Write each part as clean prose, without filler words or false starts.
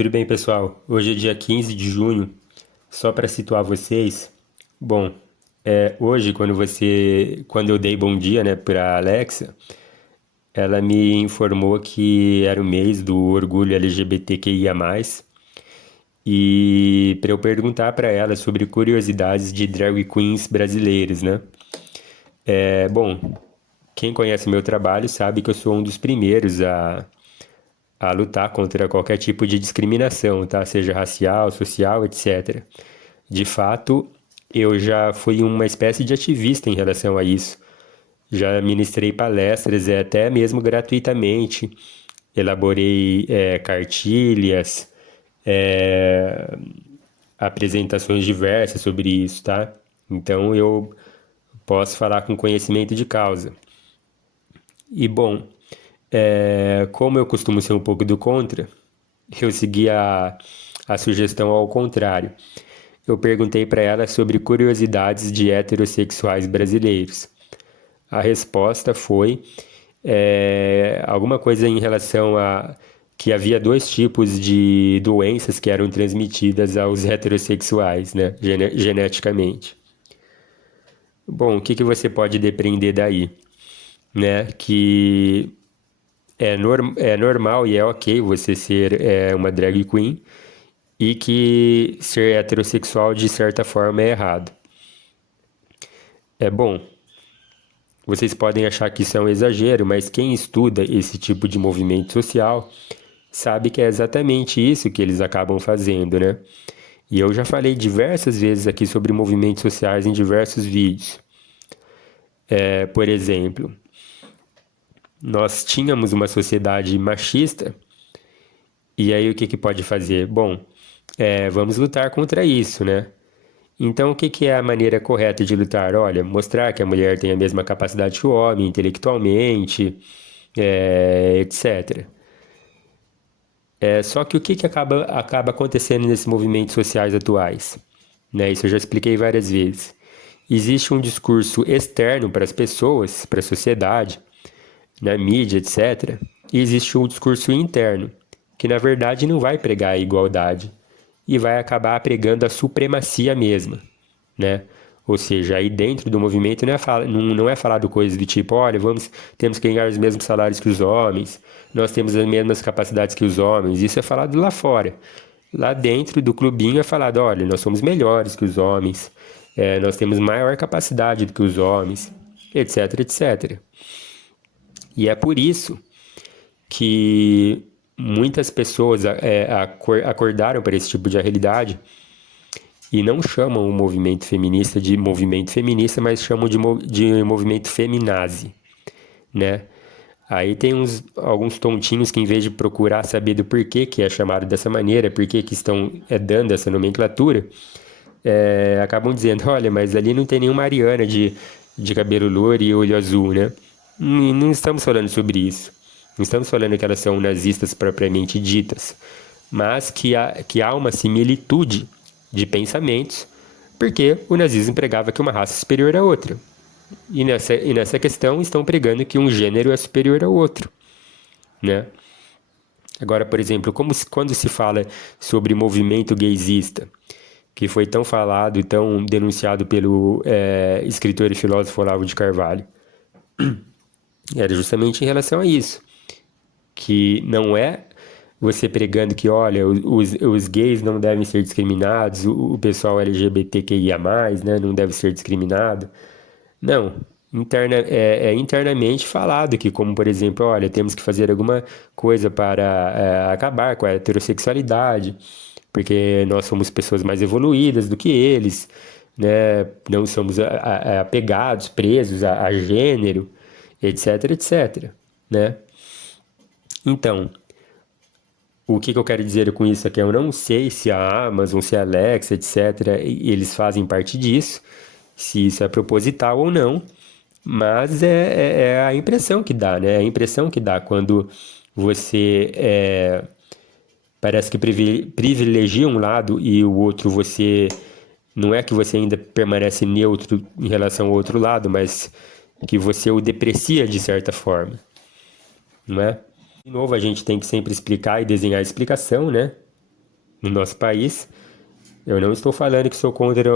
Tudo bem, pessoal? Hoje é dia 15 de junho. Só para situar vocês, bom, hoje quando eu dei bom dia, né, para Alexa, ela me informou que era o mês do orgulho LGBTQIA+, e para eu perguntar para ela sobre curiosidades de drag queens brasileiros, né? Bom, quem conhece meu trabalho sabe que eu sou um dos primeiros a lutar contra qualquer tipo de discriminação, tá? Seja racial, social, etc. De fato, eu já fui uma espécie de ativista em relação a isso. Já ministrei palestras, até mesmo gratuitamente. Elaborei cartilhas, é, apresentações diversas sobre isso, tá? Então eu posso falar com conhecimento de causa. E bom, como eu costumo ser um pouco do contra, eu segui a sugestão ao contrário. Eu perguntei para ela sobre curiosidades de heterossexuais brasileiros. A resposta foi alguma coisa em relação a que havia dois tipos de doenças que eram transmitidas aos heterossexuais, né, geneticamente. Bom, o que que você pode depreender daí? Né, que é normal e é ok você ser uma drag queen e que ser heterossexual de certa forma é errado. É bom, vocês podem achar que isso é um exagero, mas quem estuda esse tipo de movimento social sabe que é exatamente isso que eles acabam fazendo, né? E eu já falei diversas vezes aqui sobre movimentos sociais em diversos vídeos. Por exemplo, nós tínhamos uma sociedade machista, e aí o que que pode fazer? Bom, vamos lutar contra isso, né? Então, o que que é a maneira correta de lutar? Olha, mostrar que a mulher tem a mesma capacidade que o homem, intelectualmente, etc. Só que o que que acaba acontecendo nesses movimentos sociais atuais? Né? Isso eu já expliquei várias vezes. Existe um discurso externo para as pessoas, para a sociedade, na mídia, etc. E existe um discurso interno, que na verdade não vai pregar a igualdade e vai acabar pregando a supremacia mesma, né? Ou seja, aí dentro do movimento não é falado coisas do tipo, olha, temos que ganhar os mesmos salários que os homens, nós temos as mesmas capacidades que os homens. Isso é falado lá fora. Lá dentro do clubinho é falado, olha, nós somos melhores que os homens, nós temos maior capacidade do que os homens, etc, etc. E é por isso que muitas pessoas acordaram para esse tipo de realidade e não chamam o movimento feminista de movimento feminista, mas chamam de movimento feminazi, né? Aí tem alguns tontinhos que, em vez de procurar saber do porquê que é chamado dessa maneira, porquê que estão dando essa nomenclatura, acabam dizendo, olha, mas ali não tem nenhuma Ariana de cabelo loiro e olho azul, né? Não estamos falando sobre isso. Não estamos falando que elas são nazistas propriamente ditas, mas que há uma similitude de pensamentos, porque o nazismo pregava que uma raça é superior à outra. E nessa questão estão pregando que um gênero é superior ao outro, né? Agora, por exemplo, quando se fala sobre movimento gaysista, que foi tão falado e tão denunciado pelo escritor e filósofo Olavo de Carvalho, era justamente em relação a isso, que não é você pregando que, olha, os gays não devem ser discriminados, o pessoal LGBTQIA+, né, não deve ser discriminado. Não, é internamente falado que, como por exemplo, olha, temos que fazer alguma coisa para acabar com a heterossexualidade, porque nós somos pessoas mais evoluídas do que eles, né? Não somos apegados, presos a gênero, etc, etc, né? Então, o que eu quero dizer com isso aqui? Eu não sei se a Amazon, se a Alexa, etc., eles fazem parte disso, se isso é proposital ou não, mas é a impressão que dá, né? É a impressão que dá quando você parece que privilegia um lado e o outro você... Não é que você ainda permanece neutro em relação ao outro lado, mas que você o deprecia de certa forma, não é? De novo, a gente tem que sempre explicar e desenhar a explicação, né? no nosso país. Eu não estou falando que sou contra,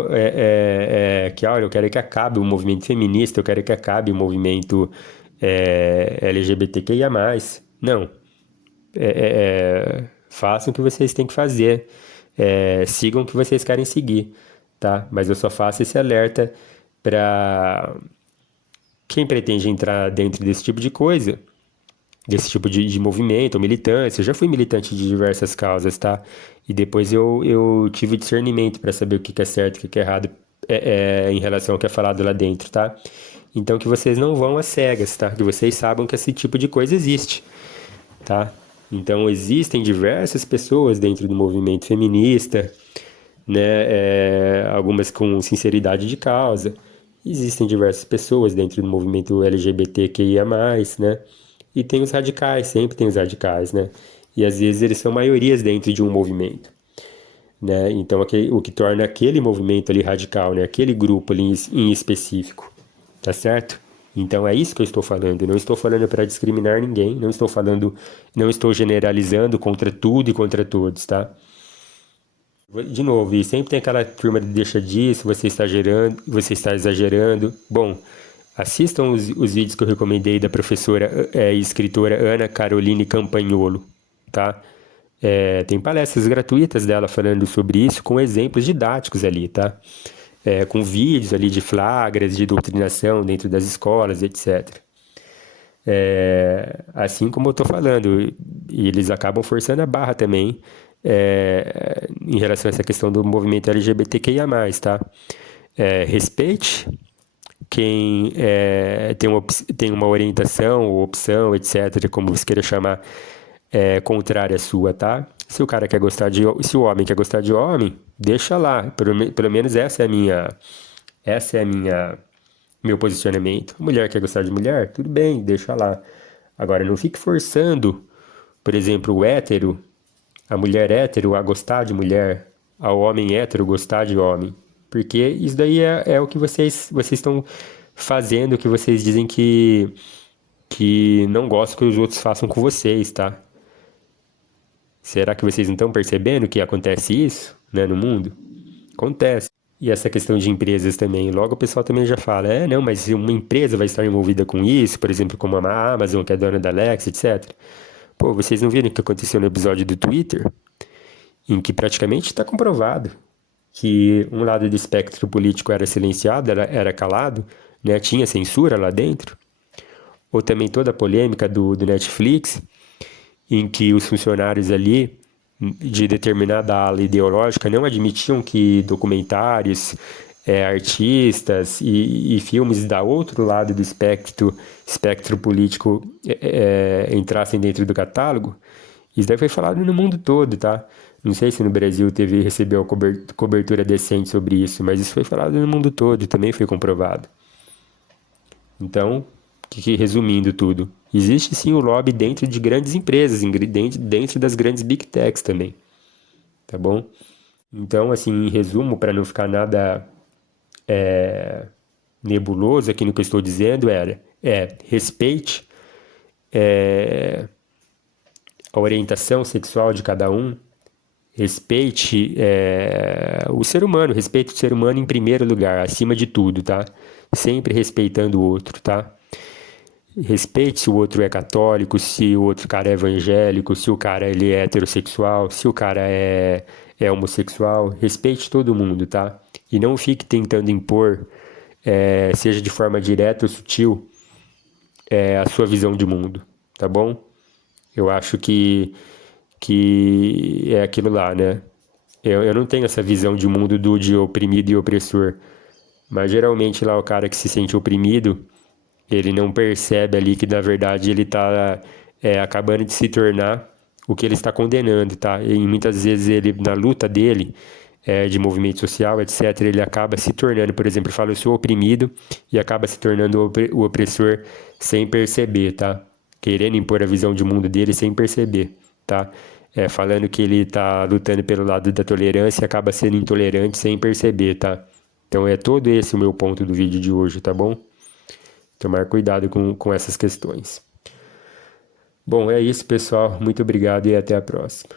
que olha, eu quero que acabe o movimento feminista, eu quero que acabe o movimento LGBTQIA+. Não. Façam o que vocês têm que fazer. Sigam o que vocês querem seguir, tá? Mas eu só faço esse alerta para quem pretende entrar dentro desse tipo de coisa, desse tipo de movimento, militância. Eu já fui militante de diversas causas, tá? E depois eu tive discernimento para saber o que é certo e o que é errado em relação ao que é falado lá dentro, tá? Então que vocês não vão às cegas, tá? Que vocês saibam que esse tipo de coisa existe, tá? Então existem diversas pessoas dentro do movimento feminista, né? Algumas com sinceridade de causa. Existem diversas pessoas dentro do movimento LGBTQIA+, né? E tem os radicais, sempre tem os radicais, né? E às vezes eles são maiorias dentro de um movimento, né? Então o que torna aquele movimento ali radical, né? Aquele grupo ali em específico, tá certo? Então é isso que eu estou falando. Eu não estou falando para discriminar ninguém, não estou generalizando contra tudo e contra todos, tá? De novo, e sempre tem aquela turma de deixa disso, você está exagerando. Bom, assistam os vídeos que eu recomendei da professora e escritora Ana Caroline Campagnolo, tá? Tem palestras gratuitas dela falando sobre isso, com exemplos didáticos ali, tá? Com vídeos ali de flagras, de doutrinação dentro das escolas, etc. Assim como eu estou falando, e eles acabam forçando a barra também em relação a essa questão do movimento LGBTQIA+, tá? Respeite quem tem uma orientação ou opção, etc., como você queira chamar, contrária à sua, tá? Se o homem quer gostar de homem, deixa lá. Pelo menos essa é a meu posicionamento. A mulher quer gostar de mulher, tudo bem, deixa lá. Agora, não fique forçando, por exemplo, a mulher hétero a gostar de mulher, ao homem hétero gostar de homem. Porque isso daí é o que vocês estão fazendo, o que vocês dizem que não gostam que os outros façam com vocês, tá? Será que vocês não estão percebendo que acontece isso, né, no mundo? Acontece. E essa questão de empresas também. Logo o pessoal também já fala, não, mas uma empresa vai estar envolvida com isso, por exemplo, como a Amazon, que é dona da Alexa, etc. Pô, vocês não viram o que aconteceu no episódio do Twitter? Em que praticamente está comprovado que um lado do espectro político era silenciado, era calado, né? Tinha censura lá dentro. Ou também toda a polêmica do Netflix, em que os funcionários ali de determinada ala ideológica não admitiam que documentários, artistas e filmes da outro lado do espectro político entrassem dentro do catálogo. Isso daí foi falado no mundo todo, tá? Não sei se no Brasil recebeu a cobertura decente sobre isso, mas isso foi falado no mundo todo e também foi comprovado. Então, resumindo tudo, existe sim o lobby dentro de grandes empresas, dentro das grandes big techs também, tá bom? Então, assim, em resumo, para não ficar nada nebuloso aqui no que eu estou dizendo, respeite a orientação sexual de cada um, respeite o ser humano, respeite o ser humano em primeiro lugar, acima de tudo, tá? Sempre respeitando o outro, tá? Respeite se o outro é católico, se o outro cara é evangélico, se o cara ele é heterossexual, se o cara é homossexual. Respeite todo mundo, tá? E não fique tentando impor, seja de forma direta ou sutil, a sua visão de mundo, tá bom? Eu acho que é aquilo lá, né? Eu não tenho essa visão de mundo de oprimido e opressor, mas geralmente lá o cara que se sente oprimido, ele não percebe ali que na verdade ele está acabando de se tornar o que ele está condenando, tá? E muitas vezes ele, na luta dele, de movimento social, etc., ele acaba se tornando, por exemplo, fala eu sou oprimido e acaba se tornando o opressor sem perceber, tá? Querendo impor a visão de mundo dele sem perceber, tá? Falando que ele está lutando pelo lado da tolerância e acaba sendo intolerante sem perceber, tá? Então é todo esse o meu ponto do vídeo de hoje, tá bom? Tomar cuidado com essas questões. Bom, é isso, pessoal. Muito obrigado e até a próxima.